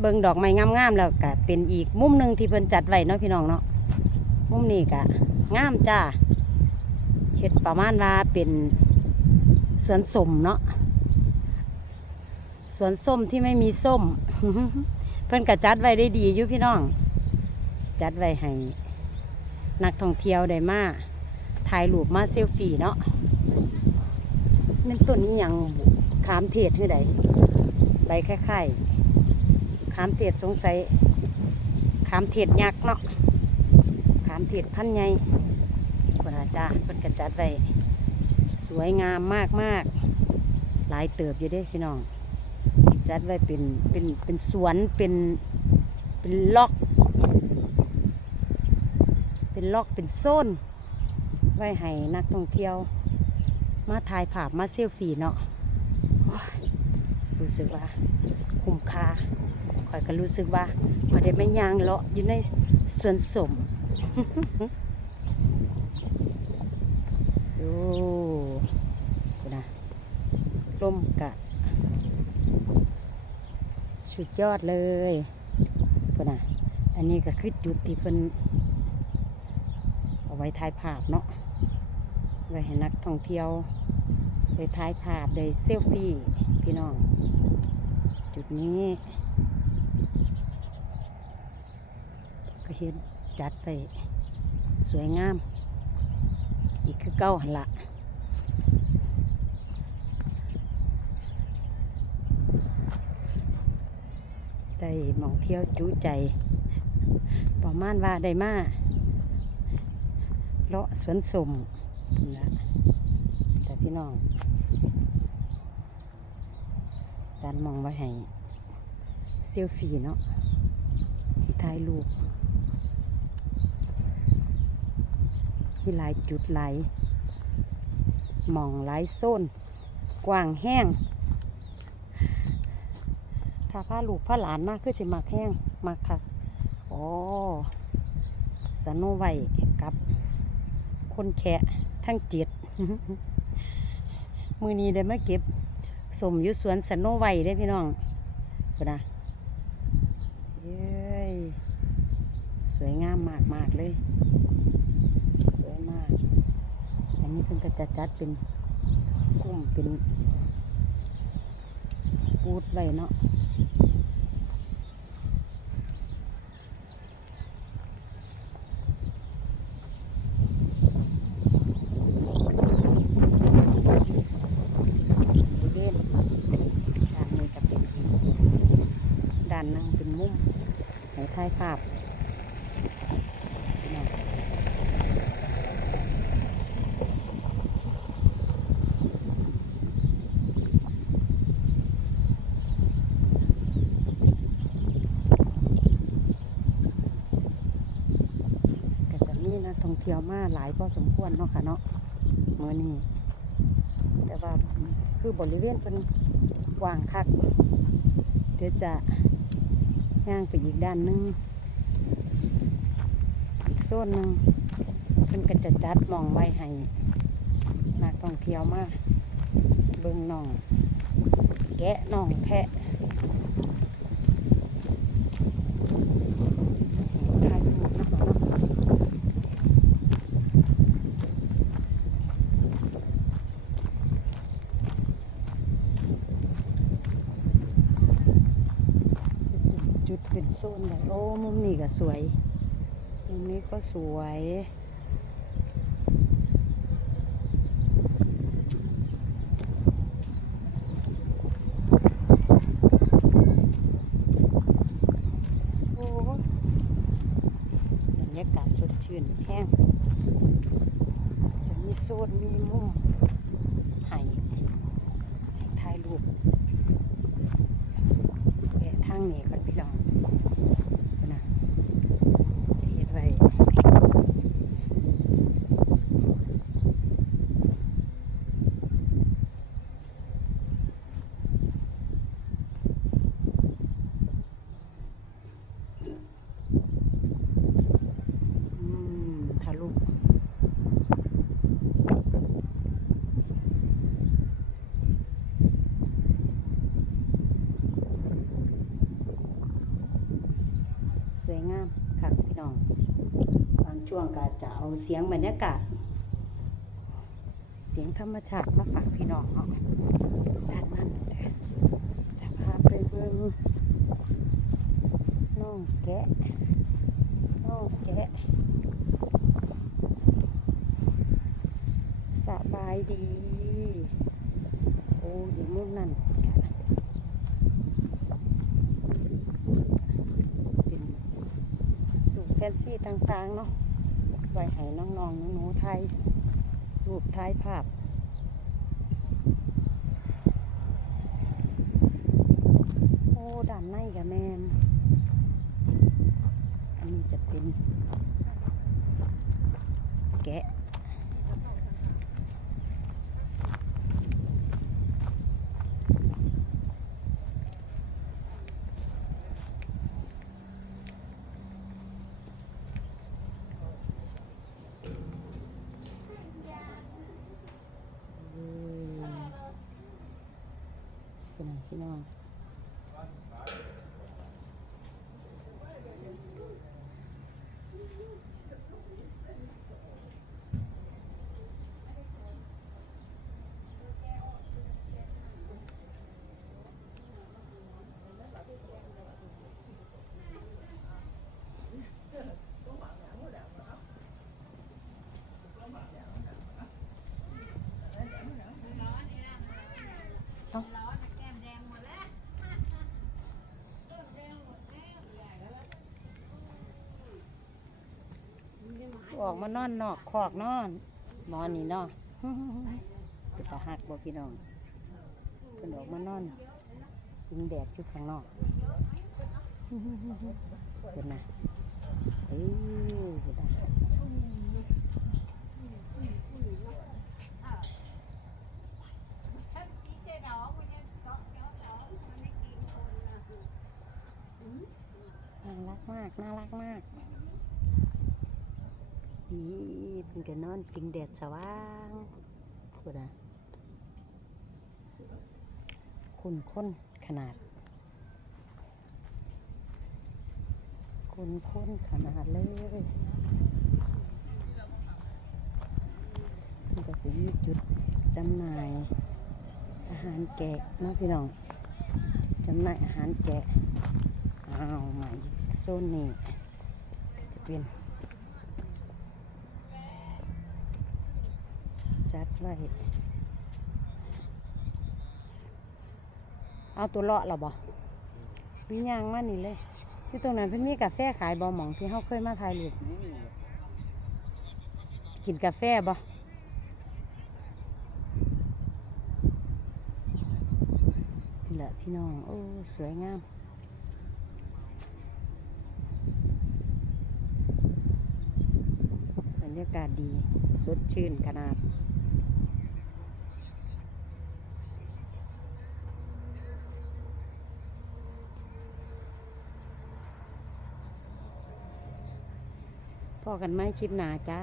เบิ่งดอกไม้งามๆแล้วก็เป็นอีกมุมหนึ่งที่เพิ่นจัดไว้เนาะพี่น้องเนาะมุมนี้ก็งามจ้าเฮ็ดประมาณว่าเป็นสวนสมเนาะสวนส้มที่ไม่มีส้ม เพิ่นก็จัดไว้ได้ดีอยู่พี่น้อง จัดไว้ให้นักท่องเที่ยวได้มาถ่ายรูปมาเซลฟี่เนาะนั่นต้นนี้ยังขามเทศคือใดใบคล้ายๆามเทศสงสัย ขามเทศยักษ์เนาะ ขามเทศพันใหญ่คนอาจารย์เพิ่นก็จัดไว้สวยงามมากๆหลายเติบอยู่ด้พี่น้อง จัดไว้เป็นเป็นเป็นสวนเป็นเป็นล็อก เป็นล็อกเป็นโซน ไว้ให้นักท่องเที่ยว มาถ่ายภาพมาเซลฟี่เนาะรู้สึกว่าคุ้มค่า ข่อยก็รู้สึกว่าข่อยได้ไม่ยางเลาะอยู่ในสวนสมโอ้กูนะลมกะสุดยอดเลยพุ่นะอันนี้ก็คือจุดที่เพิ่นเอาไว้ถ่ายภาพเนาะไว้ให้นักท่องเที่ยวได้ถ่ายภาพได้เซลฟี่พี่น้อง จุดนี้ ก็ เห็นจัดไปสวยงาม อีกคือเก้าหันละได้มองเที่ยวจุใจประมาณว่าได้มาเลาะสวนสมนะแต่พี่น้อง จันมองไว้ให้เซลฟี่เนาะที่ถ่ายรูป มีหลายจุดหลายหมองหลายโซน กว้างแห้งถ้าพาลูกพาหลานมากคือสิมักแห้งมักค่ะโอ้สโนไวกับ คนแคะทั้งเจ็ดมือนี้ได้มาเก็บสมยุสวนสโนไวได้พี่น้องกูนะเย้ยสวยงามมากมากๆเลย นนี้เพิ่งก็จะจัดเป็นส้มเป็นปูดไว้เนาะด้านนั่งเป็นมุมให้ถ่ายภาพพี่น้องก็จะมี เทียวมาหลายพอสมควรเนาะค่ะเนาะเมื่อนี้แต่ว่าคือบริเวณเป็นกว้างคัก เดี๋ยวจะย่างไปอีกด้านหนึง อีกโซนหนึ่งเพิ่นก็จะจัดมองไว้ให้นักท่องเที่ยวมาเบิ่งหน่อง แกะน่องแพะถ่ายรูปนะคะเนาะ จุดเป็น โซนเลยโอ้ มุมนี้ก็สวย มุมนี้ก็สวย โอ้บรรยากาศสดชื่นแห้ง จะมีโซนมีมุมให้ให้ถ่ายรูปทางนี้ก่อนพี่น้องนะจะเห็นไว้อืมทะลุ วยงามค่ะพี่น้องบางช่วงก็จะ เอาเสียงบรรยากาศ เสียงธรรมชาติมาฝากพี่น้องเนาะด้านนั้นจะพาไปเบิ่งน้องแกะน้องแกะสบายดี โอ้อยู่มุมนั้นค่ะเป็นสูตรแฟนซีต่างๆเนาะ ไว้ให้น้องๆหนูๆไทยรูปท้ายภาพโอ้ด้านในกับแมนอันนี้จะเป็นแกะ อืมเป็นไง พี่น้อง ออกมานอนนอกคอกนอนนอนนี่เนาะเป็นตาหักบ่พี่น้องเป็นออกมานอนยิงแดดอยู่ข้างนอกเป็นนะเอ้ยเป็นตาหักน่ารักมาก น่ารักมาก นี่เป็นกันนอนฟิงแดดสว่างพูดนะคุณค้นขนาด คุณค้นขนาดเลยมันก็สิมีจุดจำหน่าย อาหารแกะนะพี่น้องจำหน่ายอาหารแกะอ้าวใหม่โซนนี้จะเป็น จัดไว้เอาตัวเลาะหรอบ่วิญญางมานี่เลยที่ตรงนั้นเพิ่นมีกาแฟขายบ่หมองที่เฮาเคยมาถ่ายรูปกินกาแฟบ่นี่แหละพี่น้อง โอ้ สวยงามบรรยากาศดี สดชื่นขนาด อกันไหมคลิปหนาจ้า